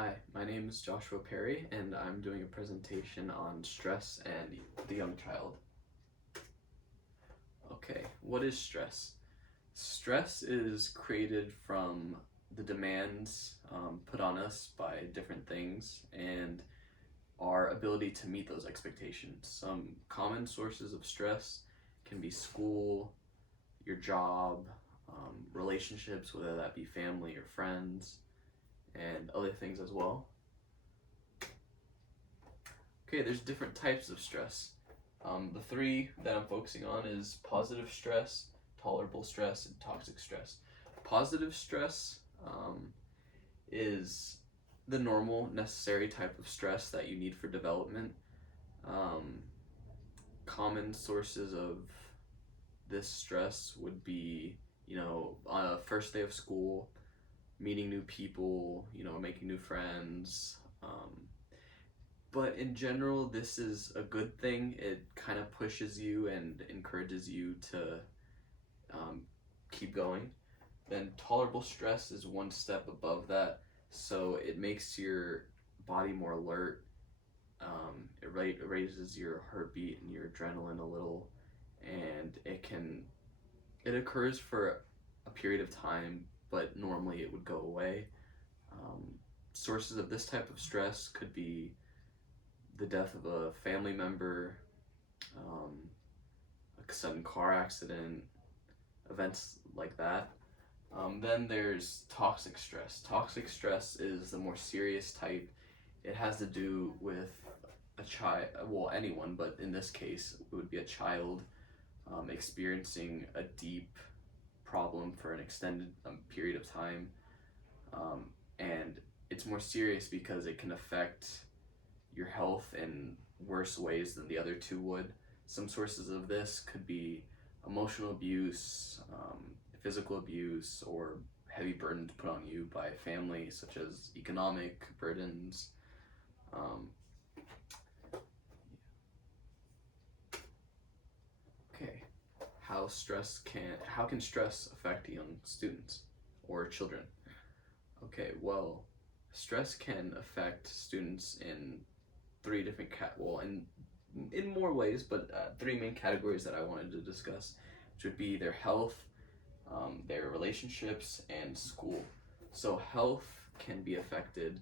Hi, my name is Joshua Perry, and I'm doing a presentation on stress and the young child. Okay, what is stress? Stress is created from the demands put on us by different things and our ability to meet those expectations. Some common sources of stress can be school, your job, relationships, whether that be family or friends, and other things as well. Okay, there's different types of stress. The three that I'm focusing on is positive stress, tolerable stress, and toxic stress. Positive stress is the normal, necessary type of stress that you need for development. Um, Common sources of this stress would be, on a first day of school, meeting new people, making new friends. But in general, this is a good thing. It kind of pushes you and encourages you to um, keep going. Then tolerable stress is one step above that, so it makes your body more alert. It raises your heartbeat and your adrenaline a little, and it occurs for a period of time, but normally it would go away. Um, Sources of this type of stress could be the death of a family member, um, a sudden car accident, events like that. Then there's toxic stress. Toxic stress is the more serious type. It has to do with a child, well, anyone, but in this case, it would be a child experiencing a deep problem for an extended period of time. And it's more serious because it can affect your health in worse ways than the other two would. Some sources of this could be emotional abuse, physical abuse, or heavy burdens put on you by family, such as economic burdens. Um, okay, how can stress affect young students or children? Okay, well, stress can affect students in three different in more ways, but three main categories that I wanted to discuss, which would be their health, their relationships, and school. So health can be affected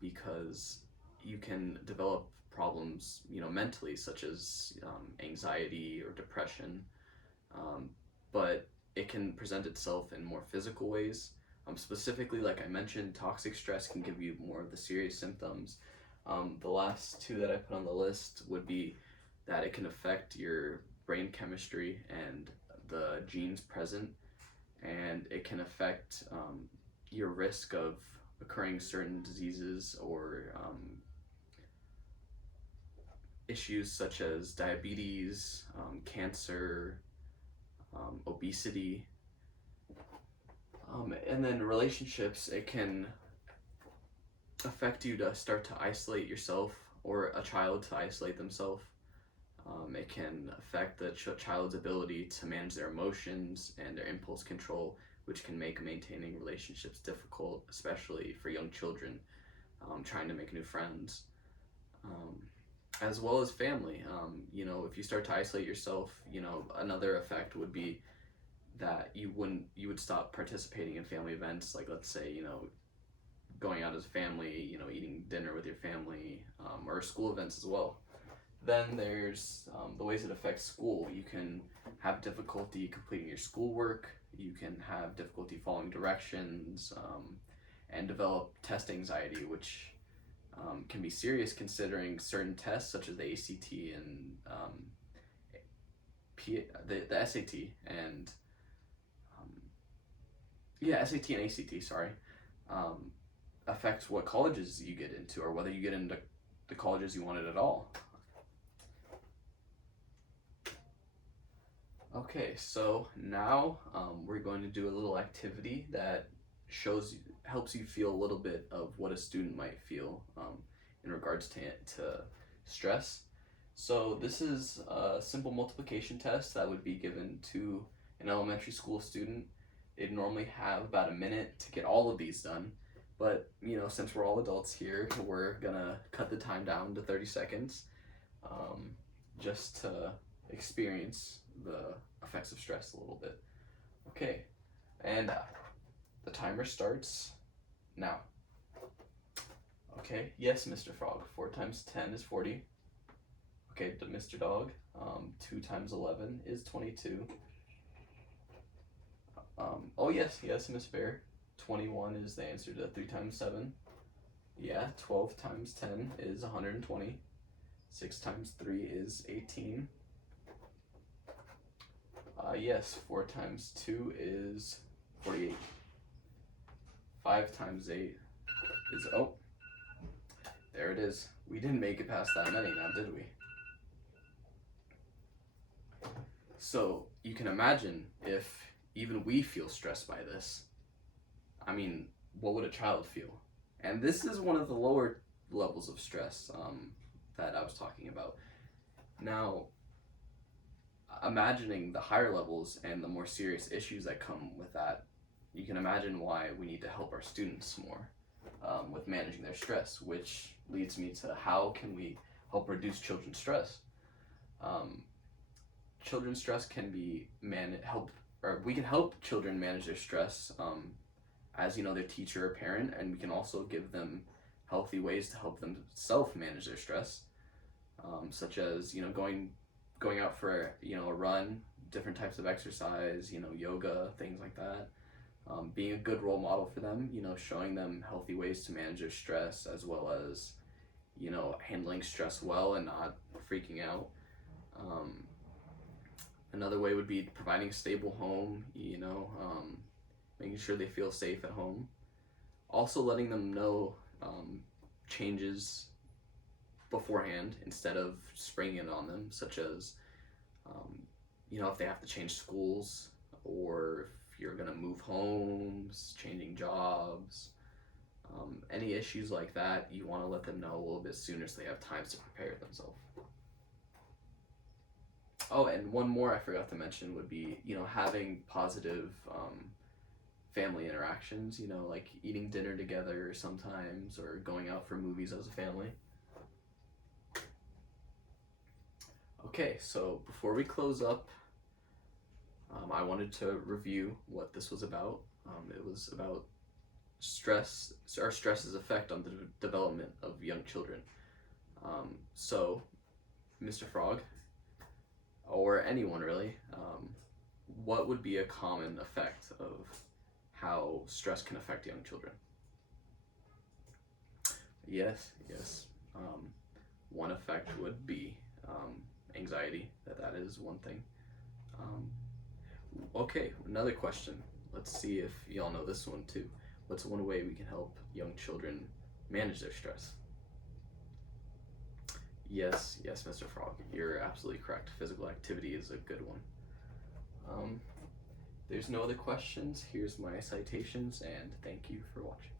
because you can develop problems, mentally, such as anxiety or depression, um, but it can present itself in more physical ways. Specifically, like I mentioned, toxic stress can give you more of the serious symptoms. The last two that I put on the list would be that it can affect your brain chemistry and the genes present, and it can affect your risk of occurring certain diseases or issues such as diabetes, cancer, obesity. And then relationships, it can affect you to start to isolate yourself or a child to isolate themselves. It can affect the child's ability to manage their emotions and their impulse control, which can make maintaining relationships difficult, especially for young children trying to make new friends. Um, as well as family. If you start to isolate yourself, another effect would be that you would stop participating in family events, like let's say, going out as a family, eating dinner with your family, or school events as well. Then there's the ways it affects school. You can have difficulty completing your schoolwork, you can have difficulty following directions, and develop test anxiety, which can be serious considering certain tests such as the ACT and the SAT and SAT and ACT, sorry, um, affects what colleges you get into or whether you get into the colleges you wanted at all. Okay, so now we're going to do a little activity that helps you feel a little bit of what a student might feel in regards to stress. So this is a simple multiplication test that would be given to an elementary school student. They'd normally have about a minute to get all of these done. But, since we're all adults here, we're gonna cut the time down to 30 seconds, um, just to experience the effects of stress a little bit. Okay, and the timer starts now. Okay, yes, Mr. Frog, 4 times 10 is 40. Okay, Mr. Dog, 2 times 11 is 22. Oh yes, Miss Bear, 21 is the answer to 3 times 7. Yeah, 12 times 10 is 120. 6 times 3 is 18. Yes, 4 times 2 is 48. 5 times 8 is, oh, there it is. We didn't make it past that many now, did we? So you can imagine if even we feel stressed by this. I mean, what would a child feel? And this is one of the lower levels of stress that I was talking about. Now, imagining the higher levels and the more serious issues that come with that, you can imagine why we need to help our students more with managing their stress, which leads me to how can we help reduce children's stress. Children's stress can be we can help children manage their stress as their teacher or parent, and we can also give them healthy ways to help them self-manage their stress, such as going out for a run, different types of exercise, yoga, things like that. Being a good role model for them, showing them healthy ways to manage their stress, as well as handling stress well and not freaking out. Another way would be providing a stable home, making sure they feel safe at home. Also letting them know changes beforehand instead of springing it on them, such as, if they have to change schools, or if you're going to move homes, changing jobs, any issues like that, you want to let them know a little bit sooner so they have time to prepare themselves. Oh, and one more I forgot to mention would be, having positive family interactions, like eating dinner together sometimes, or going out for movies as a family. Okay, so before we close up, I wanted to review what this was about. It was about stress's effect on the development of young children. So, Mr. Frog, or anyone really, what would be a common effect of how stress can affect young children? Yes. One effect would be anxiety. That is one thing. Okay, another question. Let's see if y'all know this one too. What's one way we can help young children manage their stress? Yes, Mr. Frog, you're absolutely correct. Physical activity is a good one. There's no other questions. Here's my citations, and thank you for watching.